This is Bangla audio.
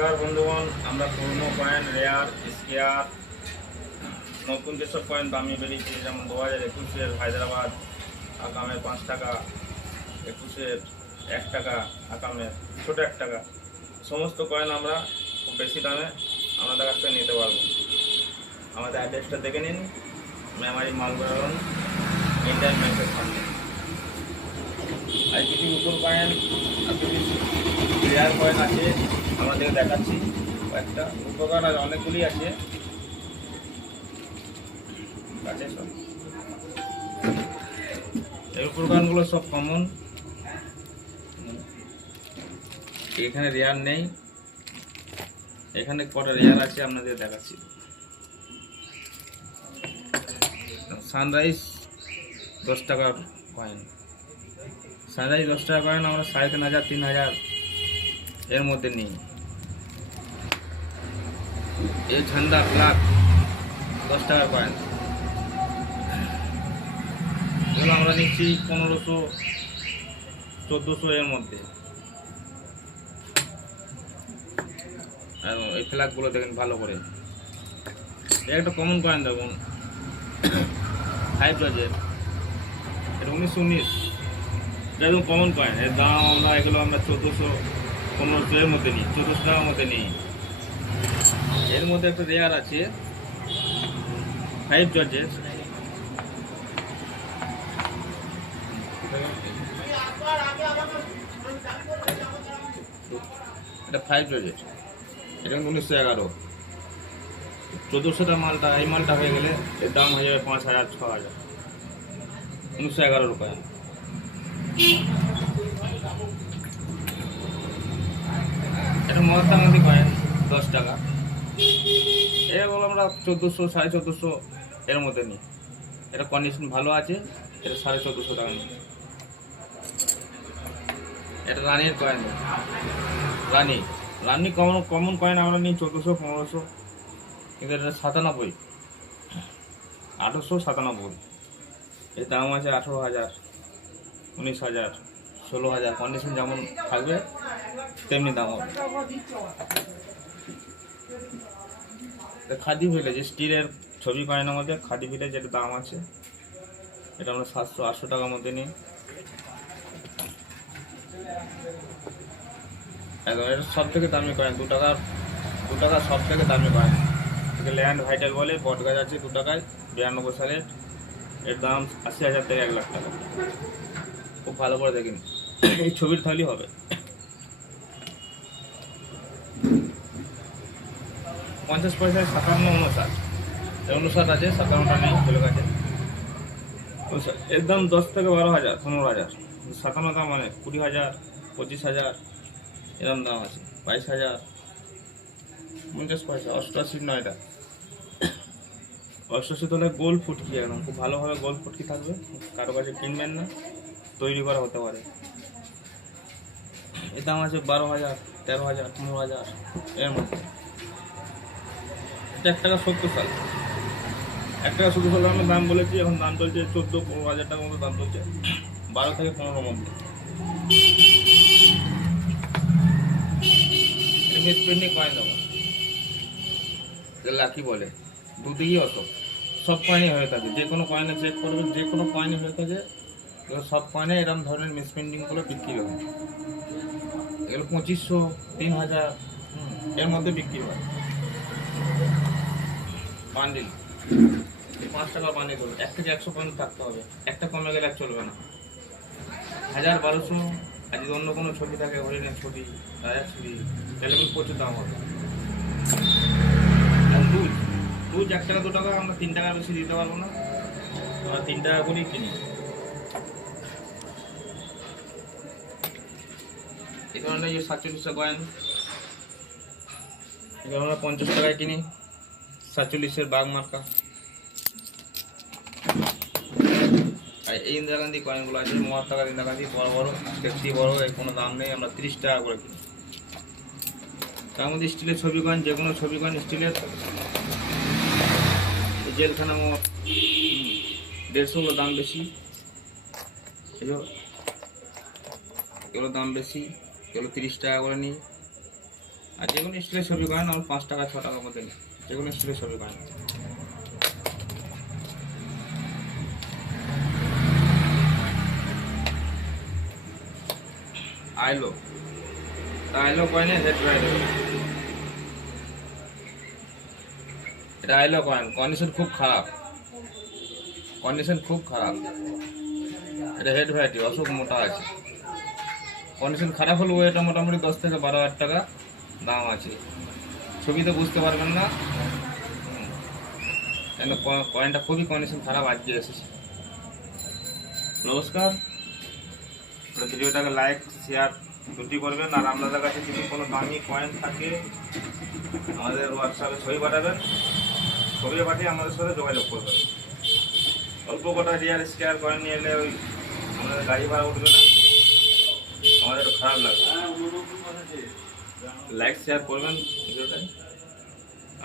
নমস্কার বন্ধুগণ, আমরা পুরনো কয়েন, রেয়ার, স্কেয়ার, নতুন যেসব কয়েন দামি বেরিয়েছে, যেমন 2021-এর হায়দ্রাবাদ আকামের 5 টাকা, 21-এর 1 টাকা আকামের ছোট 1 টাকা, সমস্ত কয়েন আমরা খুব বেশি দামে আমাদের কাছ থেকে নিতে পারবো। আমাদের অ্যাড্রেসটা দেখে নিন, মেমারি মালগোডাউন, ইন্ডিয়ান ব্যাংকের সামনে। আর কিছু নতুন কয়েন আর কিছু রেয়ার কয়েন আছে, আমাদের দেখাচ্ছি। কয়েকটা উপকার আর অনেকগুলি আছে। সব এই উপকরণগুলো সব কমন, এখানে রেয়ার নেই। এখানে কটা রেয়ার আছে আপনাদের দেখাচ্ছি। সানরাইজ 10 টাকার কয়েন, সানরাইজ 10 টাকা কয়েন আমরা 3500 3000 এর মধ্যে নিই। এই ঠান্ডা ফ্লাগ 10 টাকার কয়েন, এগুলো আমরা নিচ্ছি 1500 1400 এর মধ্যে। আর এই ফ্ল্যাগগুলো দেখেন ভালো করে। একটা কমন কয়েন দেখুন, 5 রোজের, এটা 1919, একদম কমন কয়েন। এর দাম এগুলো আমরা 1400 1500 এর মধ্যে নিই, 1400 টাকার মধ্যে নিই। এর মধ্যে একটা রেয়ার আছে 5 জর্জের, এটা 5 জর্জের, এটা 1911। 1400 মালটা, এই মালটা হয়ে গেলে এর দাম হয়ে যাবে 5000 6000। 1911 রুপায়। এটা মহাত্মা গান্ধী কয়েন 10 টাকা, এগুলো আমরা 1400 1450 এর মধ্যে নিই। এটা কন্ডিশন ভালো আছে, এটা 1450 টাকা নিই। এটা রানির কয়েন, রানি রানি কমন কয়েন আমরা নিই 1400 1500, কিন্তু এটা 97 1897। এর দাম আছে 18,000 19,000 16,000, কন্ডিশন যেমন থাকবে তেমনি দাম হবে। খাদি ভিলেজ স্টিলের ছবি কয়েনের মধ্যে খাদি ভিলেজ, যেটা দাম আছে, এটা আমরা 700-800 টাকার মধ্যে নিই। একদম এটা সব থেকে দামি কয়েন, 2 টাকা সব থেকে দামি কয়েন। একে ল্যান্ড ভাইটাল বলে, বটগাছ আছে 2 টাকায়, 92 সালের। এর দাম 80,000 থেকে 1 লাখ টাকা। খুব ভালো করে দেখেন, এই ছবির থালি হবে। 50 পয়সায় 57 59 আছে, 57টা নেই চলে গেছে। এর দাম 10 থেকে 12,000 15,000। 57 মানে 20,000 25,000 এরকম দাম আছে। 22,000 50 পয়সা। 88 নয়টা, 88 তোলে গোল ফুটকি, একদম খুব ভালোভাবে গোল ফুটকি থাকবে, কারো কাছে কিনবেন না, তৈরি করা হতে পারে। এর দাম আছে 12,000 13,000 15,000 এর মধ্যে। এটা 1 টাকা 70 সাল, 1 টাকা 70 সালে আমরা দাম বলেছি, এখন দাম চলছে 14-15,000 টাকার মতো দাম চলছে, 12 থেকে 15 মধ্যে। মিসপ্রিন্টিং কয়েন দেবো, লাকি বলে, দুদিকেই অত সব কয়েনই হয়ে থাকে। যে কোনো কয়েনে চেক করবে, যে কোনো কয়েনই হয়ে থাকে, সব কয়েনে এরকম ধরনের মিসপ্রিন্টিংগুলো বিক্রি হয়। এগুলো 2500 3000 এর মধ্যে বিক্রি হয়। বান্ডিল 5 টাকা বান্ডিল করে, 1 থেকে 100 পর্যন্ত থাকতে হবে, একটা কমে গেলে চলবে না। 1000 1200, আর যদি অন্য কোনো ছবি থাকে, হরিণের ছবি, রাজার ছবি, তাহলে প্রচুর দাম হবে। আর দুধ 1 টাকা 2 টাকা, আমরা 3 টাকা বেশি দিতে পারবো না, আমরা 3 টাকা করেই কিনি। এই ধরনের যে 47 কয়েন, এগুলো আমরা 50 টাকায় কিনি, 47-এর বাঘ মার্কা। আর এই ইন্দিরা গান্ধী কয়েনগুলো আছে, মহাত্মা গান্ধী, ইন্দিরা গান্ধী, বড় বড়, দেখছি বড়, এর কোনো দাম নেই, আমরা 30 টাকা করে কিনি। তার মধ্যে স্টিলের ছবি কয়েন, যে কোনো ছবি কয়েন স্টিলের, জেলখানা মোট 150 দাম বেশি, এগুলোর দাম বেশি, এগুলো 30 টাকা করে নিই। আর যে কোনো স্টিলের ছবি কয়েন আমার 5 টাকা 6 টাকার মধ্যে নেই, যে কোনো স্টিলের ছবি কয়েন। আইলো কয়েনের হেড রাইড, এটা আইলো কয়েন, কন্ডিশন খুব খারাপ, কন্ডিশন খুব খারাপ। এটা হেড ভ্যারাইটি, অসুখ মোটা আছে, কন্ডিশন খারাপ হলেও এটা মোটামুটি 10 থেকে 12,000 টাকা দাম আছে। ছবিতে বুঝতে পারবেন না, কেন কয়েনটা খুবই কন্ডিশন খারাপ, আজকে এসেছে। নমস্কার, ভিডিওটাকে লাইক শেয়ার দুটি করবেন। আর আপনাদের কাছে যদি কোনো দামি কয়েন থাকে আমাদের হোয়াটসঅ্যাপে ছবি পাঠাবেন, ছবি পাঠিয়ে আমাদের সাথে যোগাযোগ করবেন। অল্প কটা রিয়াল স্কোয়ার কয়েন নিয়ে এলে ওই আমাদের গাড়ি ভাড়া উঠবে না, আমাদের একটু খারাপ লাগবে। লাইক শেয়ার করবেন ভিডিওটায়।